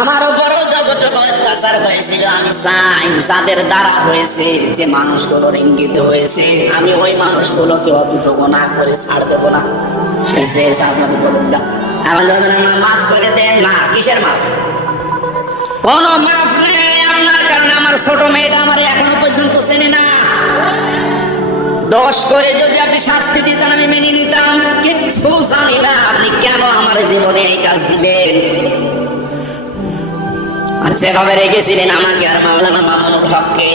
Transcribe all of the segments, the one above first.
আমার উপরও যতটুকু অত্যাচার হয়েছিল, আমি চাই যাদের দ্বারা হয়েছে যে মানুষগুলোর ইঙ্গিত হয়েছে, আমি ওই মানুষগুলোকে অতটুকু না করে ছাড় দেবো না। সে যে যাবে বলুন না আমার যখন মাফ করে দেন না কিসের মাফ? কোনো মাফ নেই আপনার, কারণে আমার ছোট মেয়েটা আমার এখনও পর্যন্ত চেনে না। দোষ করে যদি আপনি শাস্তি দিতেন, আমি মেনে নিতাম। কিচ্ছু জানি না, আপনি কেন আমার জীবনে এই কাজ দিলেন? আর যেভাবে রেখেছিলেন আমাকে আর মাওলানা মামুনুল হককে,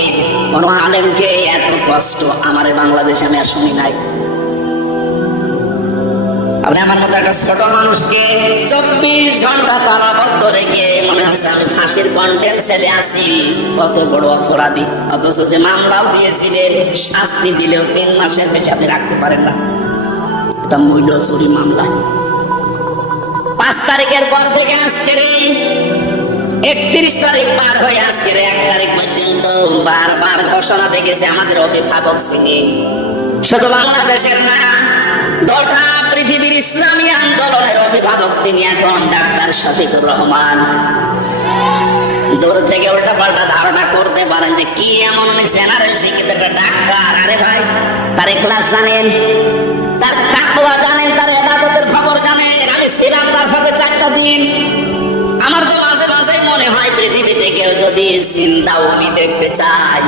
কোনো আলেমকে এত কষ্ট আমার বাংলাদেশে আমি আর শুনি নাই। আপনি আমার মতো একটা ছোট মানুষকে চব্বিশ ঘণ্টা তালাবদ্ধ রেখে মনে হচ্ছে আমি ফাঁসির কন্টেন্ট ছেলে আছি, কত বড় অপরাধী। অথচ যে মামলাও দিয়েছিলেন, শাস্তি দিলেও তিন মাসের বেশি আপনি রাখতে পারেন না। এটা মূল্য চুরি মামলা। পাঁচ তারিখের পর থেকে আজকের একত্রিশ তারিখ পার হয়ে আজকের এক তারিখ পর্যন্ত বারবার ঘোষণা দেখেছে আমাদের অভিভাবক সিংহে শুধু বাংলাদেশের না, গোটা পৃথিবীর ইসলামী আন্দোলনের অভিভাবক তিনি এখন ডাক্তার শফিকুর রহমান। দূর থেকে উল্টা পাল্টা ধারণা করতে পারেন যে কি এমন জেনারেল শিক্ষিত একটা ডাক্তার। আরে ভাই, তার ক্লাস জানেন, তার তাকওয়া জানেন, তার এবাদতের খবর জানেন। আমি ছিলাম তার সাথে চারটা দিন। আমার তো মনে হয় পৃথিবীতে কেউ যদি চিন্তা উনি দেখতে চায়।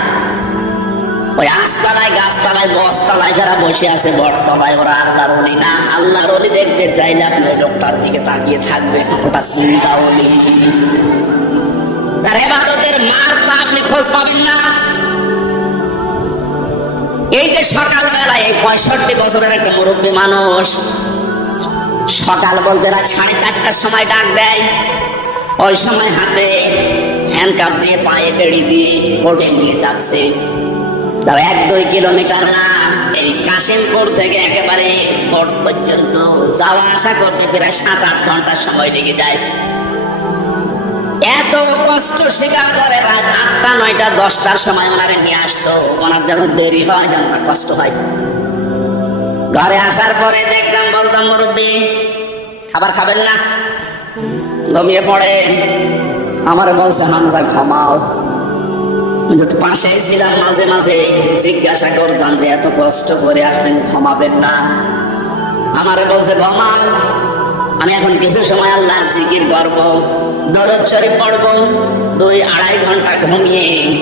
ওই আস্তালায় গাছতলায় বসতলায় যারা বসে আছে, বটতলায় ওরা আল্লাহর অলি না। আল্লাহর অলি দেখতে চাইলে আপনি ওই লোকটার দিকে তাকিয়ে থাকবে ওটা চিন্তা অলি। তার এবাদতের মারটা আপনি খোঁজ পাবেন না। এই যে সকালবেলায় এই পঁয়ষট্টি বছরের একটা মুরব্বী মানুষ সকাল বলতে রাত সাড়ে চারটার সময় ডাক দেয়। ওই সময় হাতে হ্যান্ডকাপ দিয়ে পায়ে বেড়ি দিয়ে কোর্টে নিয়ে যাচ্ছে। তাও এক দুই কিলোমিটার না, এই কাশিমপুর থেকে একেবারে কোর্ট পর্যন্ত যাওয়া আসা করতে প্রায় সাত আট ঘণ্টা সময় লেগে যায়। এত কষ্ট স্বীকার করে রাত আটটা, নয়টা, দশটার সময় ওনারে নিয়ে আসতো। ওনার যখন দেরি হয় যেন কষ্ট হয়। ঘরে আসার পরে দেখতাম বলতাম মুরব্বী, খাবার খাবেন না? ঘুমিয়ে পড়ে। আমার বলছে, হামজা যদি পাশে ছিলাম মাঝে মাঝে। জিজ্ঞাসা করতাম যে, এত কষ্ট করে আসলেন ক্ষমাবেন না? আমারে বলছে ক্ষমা আমি এখন কিছু সময় আল্লাহর জিকির করব, দরদ শরীফ পড়ব, দুই আড়াই ঘণ্টা ঘুমিয়ে।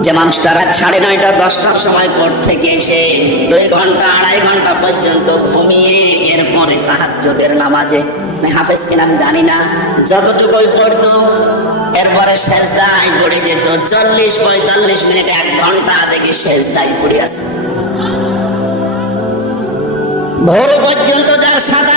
যে মানুষটা রাত সাড়ে নয়টা, দশটার সময় কোর্ট থেকে এসে দুই ঘণ্টা, আড়াই ঘণ্টা পর্যন্ত ঘুমিয়ে এরপরে তাহাজ্জুদের নামাজে হাফেজ কিনা আমি জানি না। যতটুকুই পড়তো এরপরে শেষ দায় পড়ে যেত। চল্লিশ, পঁয়তাল্লিশ মিনিট এক ঘণ্টা দেখি শেষ দায় পড়ে আছে। ভোর পর্যন্ত যার সাদা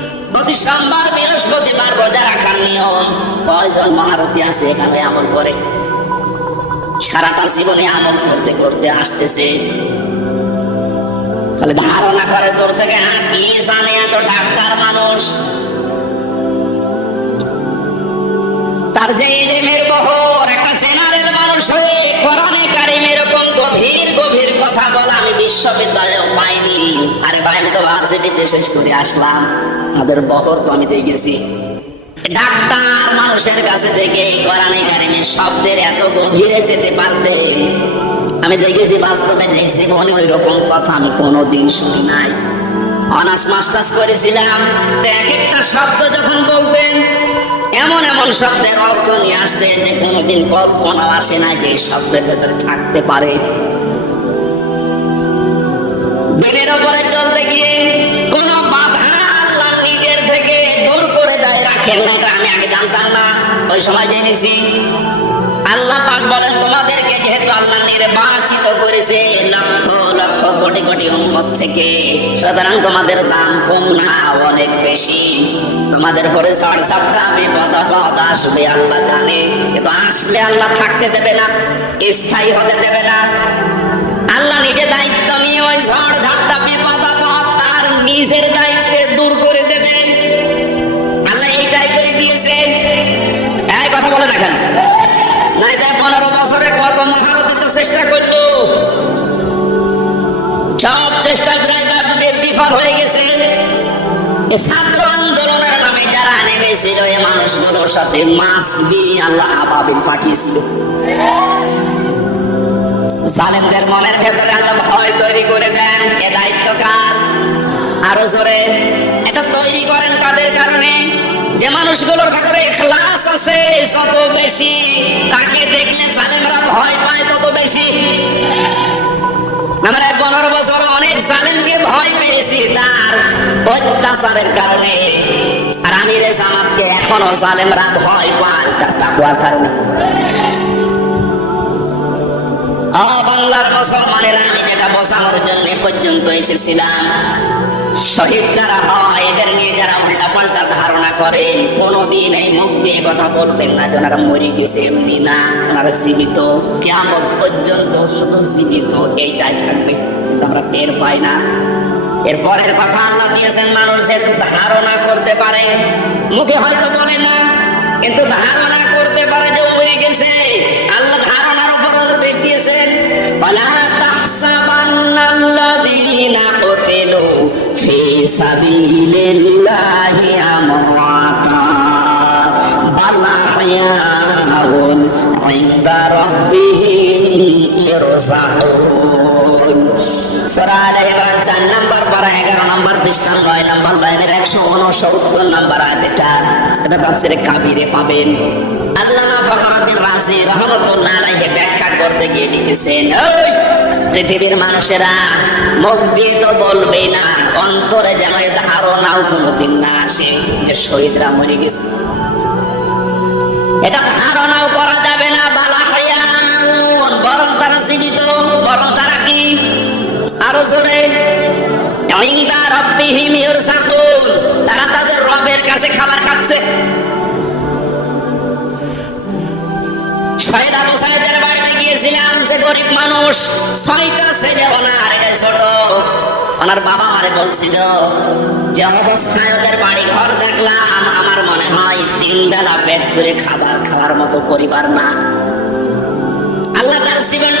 প্রতি সোমবার, বৃহস্পতিবার রোজা রাখার নিয়ম। কয়জন মহারতী আছে এখানে আমল করে? জীবনে আমল করতে করতে আসতেছে। তাহলে ধারণা করে তোর থেকে আর কি জানে এত ডাক্তার মানুষ? তার যে ইলেমের বহর, একটা জেনারেল মানুষ হয়ে কোরআনে এরকম গভীর গভীর কথা বলা। বিশ্ববিদ্যালয়েও পাইনি। আরে ভাই, আমি তো ভার্সিটিতে শেষ করে আসলাম। তাদের বহর তো আমি দেখেছি। ডাক্তার মানুষের কাছে থেকে কোরআনে শব্দের এত গভীরে যেতে পারতেন আমি দেখেছি বাস্তবে যে জীবনে ওই রকম কথা আমি কোনোদিন শুনি নাই। অনার্স, মাস্টার্স করেছিলাম, তো এক একটা শব্দ যখন বলতেন এমন এমন শব্দের অর্থ নিয়ে আসতেন যে কোনোদিন কল্পনা আসে না যে শব্দের ভেতরে থাকতে পারে। দিনের ওপরে চলতে গিয়ে কোন বাধা আল্লাহ নিজের থেকে দূর করে দেয়, রাখেন না আমি আগে জানতাম না, ওই সময় জেনেছি। আল্লাহ পাক বলেন, তোমাদেরকে যেহেতু আল্লাহ নির্বাচিত করেছে, লক্ষ লক্ষ কোটি কোটি উম্মত থেকে, সুতরাং তোমাদের দাম কম না, অনেক বেশি। তোমাদের পরে ঝড় ঝাপটা, বিপদ আপদ আসবে, আল্লাহ জানে। কিন্তু আসলে আল্লাহ থাকতে দেবে না, স্থায়ী হতে দেবে না। আল্লাহ নিজে দায়িত্ব নিয়ে ওই ঝড় ঝাপটা, বিপদ, আপদ তার নিজের দায়িত্বে দূর করে দেবে। আল্লাহ এইটাই করে দিয়েছে। এই কথা বলে তাই পনেরো বছরে কত মহারথী তো চেষ্টা করল। সব চেষ্টা বিফল হয়ে গেছে। ছাত্র আন্দোলনের নামে যারা নেমেছিল এই মানুষগুলোর সাথে মাস বি আল্লাহ আবাবিল পাঠিয়েছিল। জালেমদের মনের ভেতরে আল্লাহ ভয় তৈরি করে দেন। এ দায়িত্ব কার? আরও জোরে। এটা তৈরি করেন তাদের কারণে? যে মানুষগুলোর ভেতরে ক্লাস আছে, যত বেশি তাকে দেখলে জালেমরা ভয় পায়, তত বেশি। আমরা পনেরো বছর অনেক জালেমকে ভয় পেয়েছি, তার অত্যাচারের কারণে। আর আমিরে জামাতকে এখনও জালেমরা ভয় পান তার কারণে। বাংলার মুসলমানেরা আমি যেটা বোঝানোর জন্য পর্যন্ত এসেছিলাম। শহীদ যারা হয়, এদের নিয়ে যারা উল্টা পাল্টা ধারণা করেন কোনোদিন এই মুখ দিয়ে কথা বলবেন না যে ওনারা মরে গেছে এমনি না, ওনারা জীবিত। কেমন পর্যন্ত শুধু জীবিত, এইটাই থাকবে। কিন্তু আমরা টের পাই না। এর পরের কথা আল্লাহ দিয়েছেন, মানুষ যেহেতু ধারণা করতে পারে, মুখে হয়তো বলে না, কিন্তু ধারণা করতে পারে যে মরে গেছে। আল্লাহ সূরা আলে ইমরান 4 পৃষ্ঠা 9 নম্বর লাইনের 169 নম্বর আয়াত এটা এটা তাফসিরে কাবিরে পাবেন। আল্লামা ফখরুদ্দিন রাজি ব্যাখ্যা করতে গিয়ে লিখেছেন পৃথিবীর মানুষেরা মুখ দিয়ে তো বলবে না, অন্তরে যেন এ ধারণাও কোনোদিন না আসে যে শহীদরা মরে গেছে। এটা ধারণাও করা যাবে না, বালা হইয়াউন বরং তারা জীবিত, বরং তারা কি? আরও জোরে ইনদা রাব্বিহিম ইরসাকুন। তারা তাদের রবের কাছে খাবার খাচ্ছে। বাড়িতে গিয়েছিলাম যে গরিব মানুষ, ছয়টা ছেলে ওনার ছোট। ওনার বাবা মারে বলছিল, যে অবস্থায় ওদের বাড়ি ঘর দেখলাম, আমার মনে হয় তিন বেলা পেট করে খাবার খাওয়ার মতো পরিবার না। আল্লাহ তার জীবনটা এত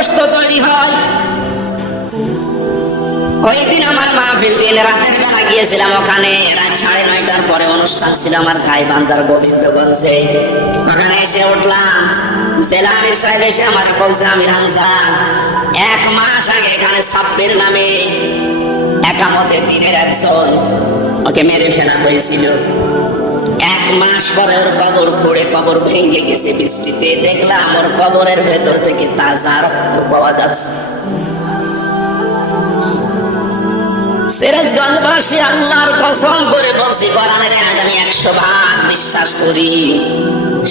গোস্ত তৈরি হয়। আমার মাহফিল দিন রাতের বেলা গিয়েছিলাম ওখানে। রাত সাড়ে নয়টার পরে অনুষ্ঠান ছিল আমার গাই বান্দার গোবিন্দগঞ্জে। ওখানে এসে উঠলাম। জেলা সাহেব এসে আমার বলছে এক মাস আগে এখানে সাব্বির নামে একামতের দিনের একজন ওকে মেরে ফেলা হয়েছিল। মাস পরে ওর কবর খুঁড়ে কবর ভেঙে গেছে বৃষ্টিতে। দেখলাম ওর কবরের ভেতর থেকে তাজা রক্ত পাওয়া যাচ্ছে। সিরাজগঞ্জবাসী আল্লাহর কসম করে বলছি, কোরআনের আমি একশো ভাগ বিশ্বাস করি।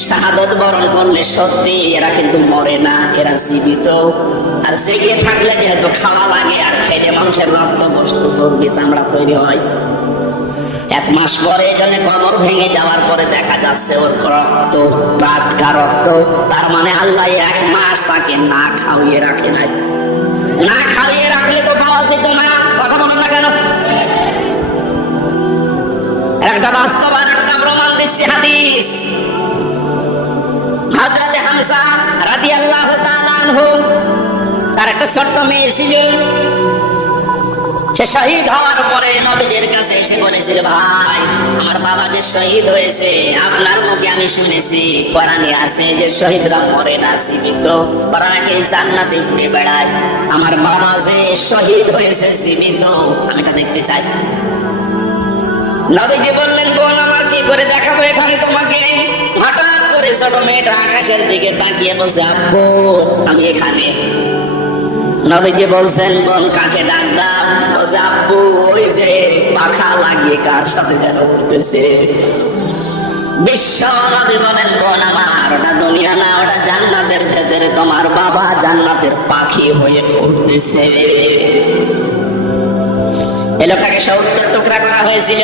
শাহাদত বরণ করলে সত্যি এরা কিন্তু মরে না, এরা জীবিত। আর জেগে থাকলে যেহেতু খাওয়া লাগে, আর খেলে মানুষের রক্ত চামড়া তৈরি হয়। এক মাস পরে জন্য কবর ভেঙে যাওয়ার পরে দেখা যাচ্ছে ওর রক্ত, টাটকা রক্ত। তার মানে আল্লাহ এক মাস তাকে না খাওয়িয়ে রাখে নাই। না খাইয়ে রাখলে তো পাওয়া যেত না। কথা বলেন না কেন? একটা বাস্তব আর একটা প্রমাণ দিচ্ছি হাদিস। হযরতে হামজা রাদিয়াল্লাহু তাআলা আনহু, তার একটা ছোট্ট মেয়ে ছিল। সে শহীদ হওয়ার পরে নবীদের কাছে এসে বলেছিল, ভাই, আমার বাবা যে শহীদ হয়েছে, আপনার মুখে আমি শুনেছি। কোরআনে আছে যে শহীদরা মরে না জীবিত ওরা নাকি জান্নাতে ঘুরে বেড়ায়। আমার বাবা যে শহীদ হয়েছে জীবিত আমি তা দেখতে চাই। নবীজি বললেন, বোন, আমার কি করে দেখাবো এখানে তোমাকে? হঠাৎ করে ছোট মেয়েটা আকাশের দিকে তাকিয়ে বলছে, আব্বু, আমি এখানে। নবীজি বলছেন, বোন, কাকে ডাক আব্বু, ওই যে পাখা লাগিয়ে কার সাথে যেন উঠতেছে? তোমার বাবা জান্নাতের পাখি হয়ে উঠতেছে। এই লোকটাকে সত্তর টুকরা করা হয়েছিল।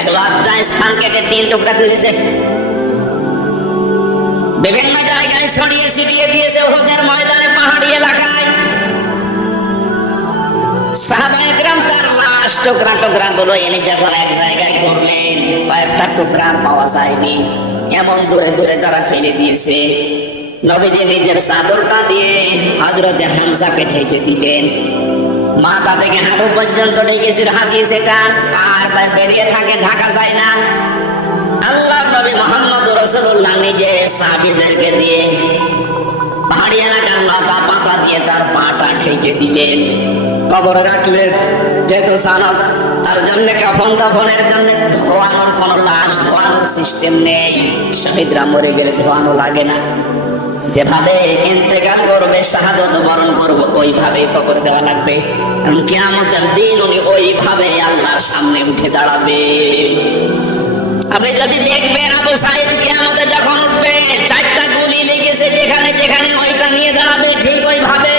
এক স্থান তিন টুকরা করেছে বিভিন্ন জায়গায় ছড়িয়ে ছিটিয়ে দিয়েছে ওদের ময়দানে। সাহাবাহাম তার লাশ টুকরা টুকরা গুলো এনে যখন এক জায়গায় করলেন, কয়েকটা টুকরা পাওয়া যায়নি। এমন দূরে দূরে তারা ফেলে দিয়েছে। নবীজি নিজের চাদরটা দিয়ে হজরতে হামজাকে ঢেকে দিলেন। মাথা থেকে হাঁটু পর্যন্ত ঢেকেছিল হাতিয়ে সেটা আর বেরিয়ে থাকে, ঢাকা যায় না। আল্লাহ নবী মোহাম্মদ রসুল্লাহ নিজে সাহাবিদেরকে দিয়ে লতা পাতা দিয়ে তার পাটা ঠেকে দিলেন। রাখলেন, যেহেতু তার জন্য কাফন দাফনের জন্য ধোয়ানোর কোনো লাশ, ধোয়ানোর সিস্টেম নেই। শহীদরা মরে গেলে ধোয়ানো লাগে না। যেভাবে ইন্তেকাল করবে, শাহাদত বরণ করব, ওইভাবে কবর দেওয়া লাগবে। কারণ কিয়ামতের দিন উনি ওইভাবে আল্লাহর সামনে উঠে দাঁড়াবে। আপনি যদি দেখবেন আবু সাইদ কিয়ামতে যখন উঠবে, চারটা লেগেছে যেখানে যেখানে ওইটা নিয়ে দাঁড়াবে, ঠিক ওইভাবে।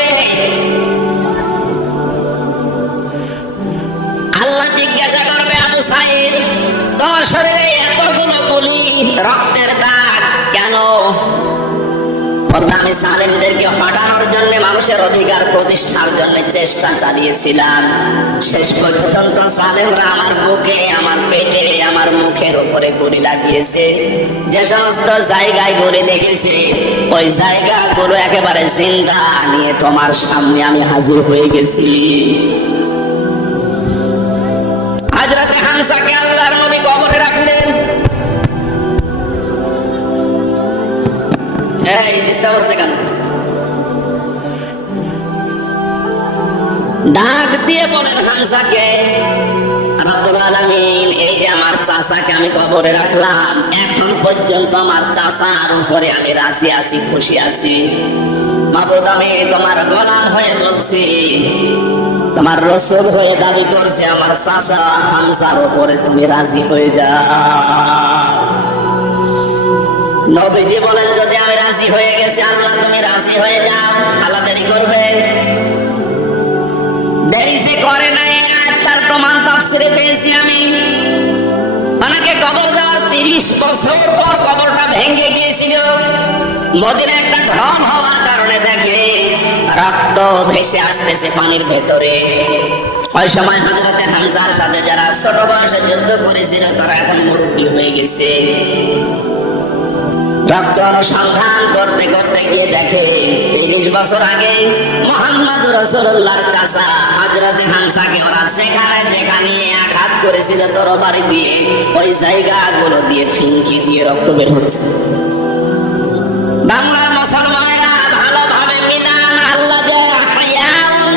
আল্লাহ জিজ্ঞাসা করবে, আবু সাইদ তোর শরীরে এতগুলো গুলি রক্তের দাগ কেন? আমি সালেমদেরকে হটানোর জন্য মানুষের অধিকার প্রতিষ্ঠার জন্য চেষ্টা চালিয়েছিলাম। শেষ পর্যন্ত সালেমরা আমার বুকে, আমার পেটে, আমার মুখের উপরে গুলি লাগিয়েছে। যে সমস্ত জায়গায় গুলি লেগেছে, ওই জায়গাগুলো একেবারে জিন্দা নিয়ে তোমার সামনে আমি হাজির হয়ে গেছি। হাজরাতে হামসাকে ডাক দিয়ে বলেন হামসাকে এই যে আমার চাচাকে আমি কবরে রাখলাম এখন পর্যন্ত আমার চাচার উপরে আমি রাজি আছি খুশি আছি মাবুদ আমি তোমার গোলাম হয়ে বলছি তোমার রসুল হয়ে দাবি করছে আমার চাচা হামসার উপরে তুমি রাজি হয়ে যাও নবীজি বলেন রাজি হয়ে গেছি, আল্লাহ তুমি রাজি হয়ে যাও আল্লাহ দেরি করবে। দেরি সে করে নাই তার প্রমাণ তাফসিরে পেয়েছি আমি। ওনাকে কবর দেওয়ার তিরিশ বছর পর কবরটা ভেঙে গিয়েছিল। মদিনে একটা ঢল হওয়ার কারণে দেখে, রক্ত ভেসে আসতেছে পানির ভেতরে। ওই সময় হজরতে হামসার সাথে যারা ছোট বয়সে যুদ্ধ করেছিল, তারা এখন মুরব্বী হয়ে গেছে। রক্ত অনুসন্ধান করতে করতে গিয়ে দেখে, তিরিশ বছর আগে মোহাম্মদ রসুল্লাহর চাচা হজরত হামসাকে ওরা যেখানে যেখানে আঘাত করেছিল তরবারি দিয়ে, ওই জায়গাগুলো দিয়ে ফিনকি দিয়ে রক্ত বের হচ্ছে। বাংলার মুসলমানেরা ভালোভাবে মিলান আল্লাহ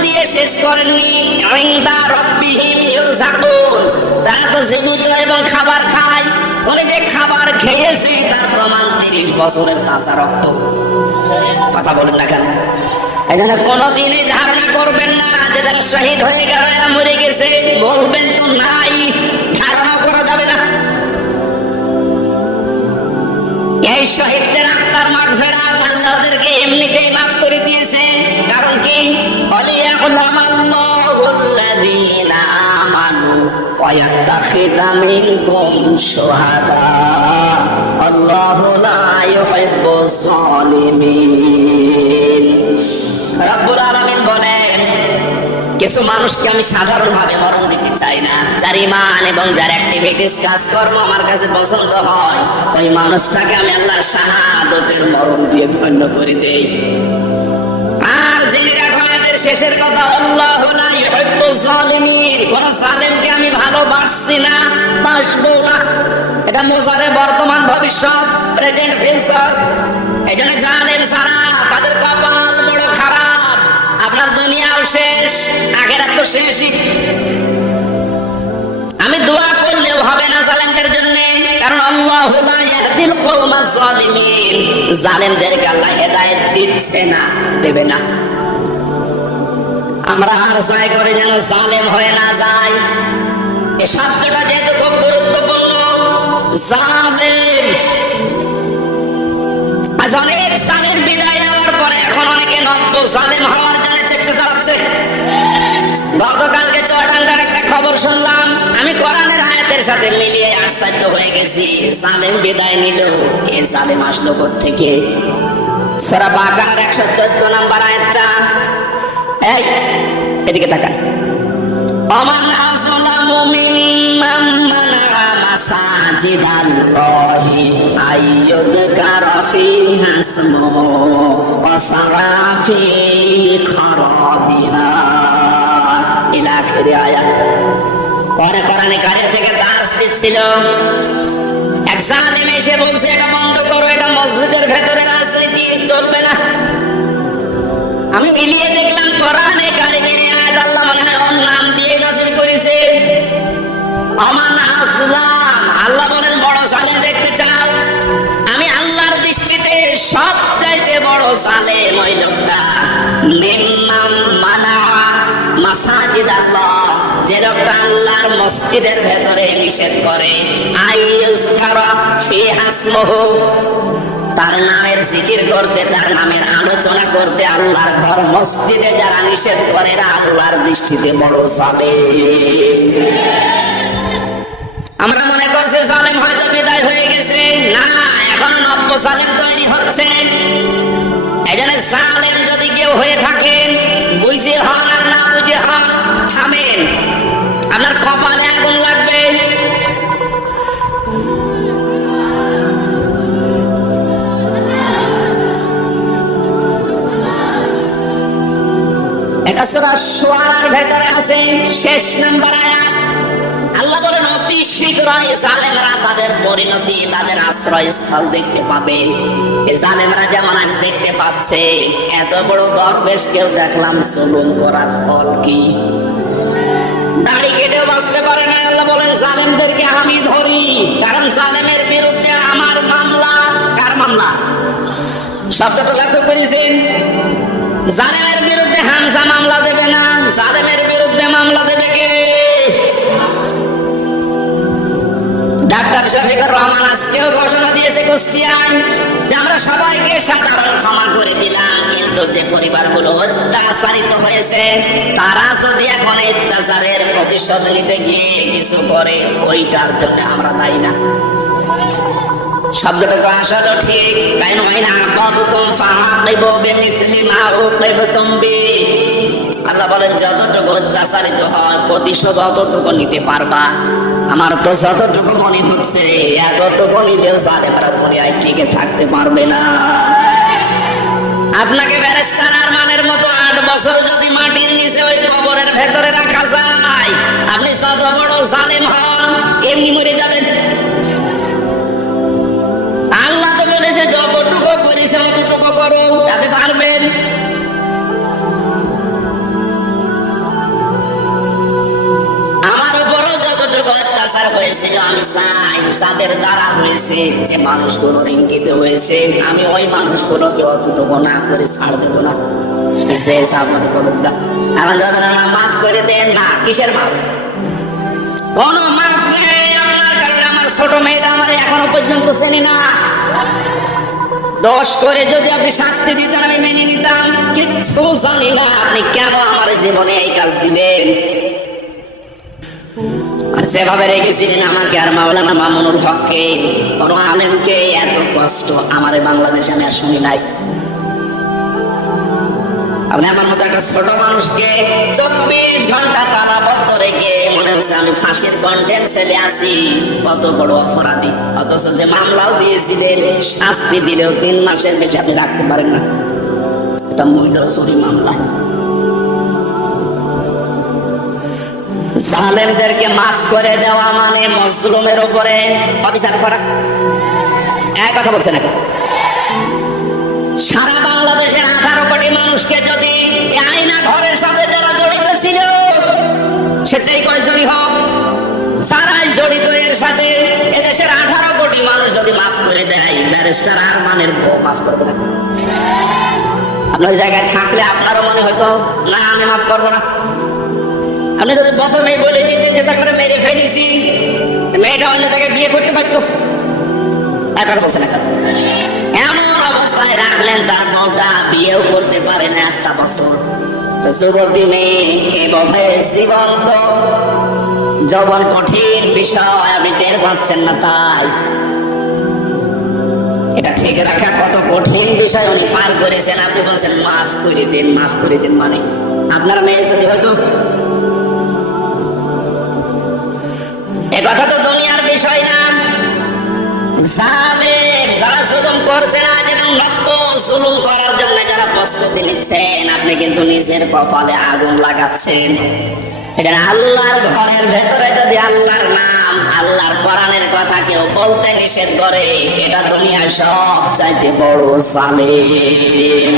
দিয়ে শেষ করেননি। তারা তো জীবিত এবং খাবার খায়। বলে যে খাবার খেয়েছে, তার প্রমাণ তিরিশ বছরের তাজা রক্ত। কথা বলেন না কেন? ধারণা করবেন না, যে তারা শহীদ হয়ে গেল, এরা মরে গেছে। বলবেন তো নাই ধারণা করা যাবে না। এই শহীদদের আত্মার মাগফিরাত আল্লাহ ওদেরকে কিছু মানুষকে আমি সাধারণভাবে মরণ দিতে চাই না। যার ইমান এবং যার অ্যাক্টিভিটিস কাজকর্ম আমার কাছে পছন্দ হয়, ওই মানুষটাকে আমি আল্লাহর শাহাদতের মরণ দিয়ে ধন্য করে দেই। কোরআনের শেষের কথা, আল্লাহ লা ইউহিব্বু জালিমিন কোন জালেমকে আমি ভালোবাসছি না, বাসবো না। এটা মোজারে বর্তমান ভবিষ্যৎ প্রেজেন্ট ফিউচার এই জন্য জালেম সারা তাদের কপাল বড় খারাপ। আপনার দুনিয়াও শেষ, আখেরাত তো শেষই। আমি দোয়া করলেও হবে না জালেমদের জন্য, কারণ আল্লাহ জালেমদেরকে আল্লাহ হেদায়েত দিচ্ছে না, দেবে না। আমরা আর চাই করে যেন জালেম হয়ে না যায় এই শব্দটা যেহেতু খুব গুরুত্বপূর্ণ, জালেম। আজ অনেক জালেম বিদায় নেওয়ার পরে এখন অনেকে নব্য জালেম হওয়ার জন্য চেষ্টা চালাচ্ছে। গতকালকে চুয়াডাঙ্গার একটা খবর শুনলাম। আমি কোরআনের আয়াতের সাথে মিলিয়ে আশ্চর্য হয়ে গেছি। জালেম বিদায় নিল এ জালেম আসলো থেকে সরা বাকার একশো চোদ্দ নাম্বার আয়াতটা। এই এদিকে তাকান। অমান আসলামু মিম্মান মানাআ মাসাজিদাল্লাহি আইয়ুযকারা ফিহা ইসমুহু ওয়া সারা ফি খারাবিহা ইলা আখিরি আয়াত। পরে কোরআনে কারিম থেকে দাস দিচ্ছিল। এক জালেম এসে বলছে এটা বন্ধ করো এটা মসজিদের ভেতরে রাজনীতি চলবে না। আমি মিলিয়ে দেখলাম কোরআনে কারিমের আয়াত আল্লাহ মনে নাম দিয়ে নাসিল করেছে। আমান আসলাম আল্লাহ বলেন, বড় সালেম দেখতে চাও? আমি আল্লাহর দৃষ্টিতে সবচাইতে বড় সালেম ওই লোকটা। মিম্মাম মানা মাসাজিদ আল্লাহ। যে লোকটা আল্লাহর মসজিদের ভেতরে নিষেধ করে। আইয়ুজকারা ফি হাসমুহু তার নামের জিকির করতে, তার নামের আলোচনা করতে আল্লাহর ঘর মসজিদে যারা নিষেধ করে আল্লাহর দৃষ্টিতে বড় জালেম। আমরা মনে করছি জালেম হয়তো বিদায় হয়ে গেছে। না, এখন নব্য জালেম তৈরি হচ্ছে। এই জন্য জালেম যদি কেউ হয়ে থাকেন বুঝে হন আর না বুঝে হন, থামেন। আপনার কপালে ভেতরে আছে, শেষ নাম্বার আয়াত। আল্লাহ বলেন, অতি শীঘ্রই জালেমরা তাদের পরিণতি, তাদের দেখতে পাবে। জালেমরা যেমন আজ দেখতে পাচ্ছে, এত বড় দরবেশ কেউ দেখলাম জুলুম করার ফল কি? দাড়ি কেটেও বাঁচতে পারে না, আল্লাহ বলেন, জালেমদেরকে আমি ধরি, কারণ জালেমের বিরুদ্ধে আমার মামলা। কার মামলা? শব্দটা লক্ষ্য করেছেন? জালেমের বিরুদ্ধে হামজা মামলা দেবে না? জালেমের বিরুদ্ধে মামলা দেবে কে? ডাক্তার শফিকুর রহমান আজকেও ঘোষণা দিয়েছে কুষ্টিয়ায় যে আমরা সবাইকে সাধারণ ক্ষমা করে দিলাম, কিন্তু যে পরিবারগুলো অত্যাচারিত হয়েছে, তারা যদি এখন অত্যাচারের প্রতিশোধ নিতে গিয়ে কিছু করে, ওইটার জন্য আমরা দায়ী না। শব্দটা তো আসলে ঠিক। তাই নয় না বাবুকুম ফাহাকিবু বিমিসলি মা উকিবতুম বি। আল্লাহ বলেন, যতটুকু অত্যাচারিত হয়, প্রতিশোধ অতটুকু নিতে পারবা। আমার তো যতটুকু মনে হচ্ছে, এতটুকু নিলেও জালেমরা দুনিয়ায় টিকে থাকতে পারবে না। আপনাকে ব্যারিস্টার আরমানের মতো আট বছর যদি মাটির নিচে ওই কবরের ভেতরে রাখা যায়, আপনি যত বড় জালেম হন, এমনি মরে যাবেন। যাদের দ্বারা হয়েছে, যে মানুষগুলো ইঙ্গিত হয়েছে, আমি ওই মানুষগুলোকে অতটুকু না করে ছাড় দেবো না। সে সামনে করুক না আমার দাদা মাফ করে দেন না, কিসের মাফ? কোনো মাফ নেই আপনার কারণে আমার ছোট মেয়েটা আমার এখনও পর্যন্ত চেনি না। দোষ করে যদি আপনি শাস্তি দিতেন, আমি মেনে নিতাম। কিচ্ছু জানি না, আপনি কেন আমার জীবনে এই কাজ দিবেন যেভাবে রেখেছিলেন আমাকে আর মাওলানা মামুনুল হককে, কোন আলেমকে এত কষ্ট আমার বাংলাদেশে আমি আর শুনি নাই। আপনি আমার মতো একটা ছোট মানুষকে চব্বিশ ঘণ্টা তালাবদ্ধ রেখে মনে হচ্ছে আমি ফাঁসির কন্টেন্ট ছেলে আছি, কত বড় অপরাধী। অথচ যে মামলাও দিয়েছিলেন শাস্তি দিলেও তিন মাসের বেশি আপনি রাখতে পারেন না। এটা মহিলা চুরি মামলা জালেমদেরকে মাফ করে দেওয়া মানে মজলুমের উপরে অবিচার করা। এক কথা বলছেন এখন। সারা বাংলাদেশের আঠারো কোটি মানুষকে যদি আয়না ঘরের সাথে যারা জড়িত ছিল, সে সেই কয়জনই হোক? যারাই জড়িত এর সাথে এদেশের আঠারো কোটি মানুষ যদি মাফ করে দেয়, ব্যারিস্টার আর মানের মাফ করবে না। আপনার জায়গায় থাকলে আপনারও মনে হয়তো না, আমি মাফ করব না। আপনি যদি প্রথমেই বলে দিতেন যে তারপরে মেরে ফেলেছি, মেয়েটা অন্য জায়গায় বিয়ে করতে পারতো। এক কথা বলছেন এখন এমন অবস্থায় রাখলেন তার বউটা, বিয়েও করতে পারে না একটা বছর। যুবতী মেয়ে এভাবে জীবন্ত। যখন কঠিন বিষয়, আপনি টের পাচ্ছেন না তাই। এটা ঠিক রাখা কত কঠিন বিষয়, উনি পার করেছেন। আপনি বলছেন, মাফ করে দিন, মাফ করে দিন মানে আপনার মেয়ে যদি হয়তো কথা তো দুনিয়ার বিষয় না। আপনি কিন্তু নিজের কপালে আগুন লাগাচ্ছেন। আল্লাহর ঘরের ভেতরে যদি আল্লাহর নাম, আল্লাহর কথা কেউ নিষেধ করে, এটা দুনিয়ার সব চাইতে বড় জালেম।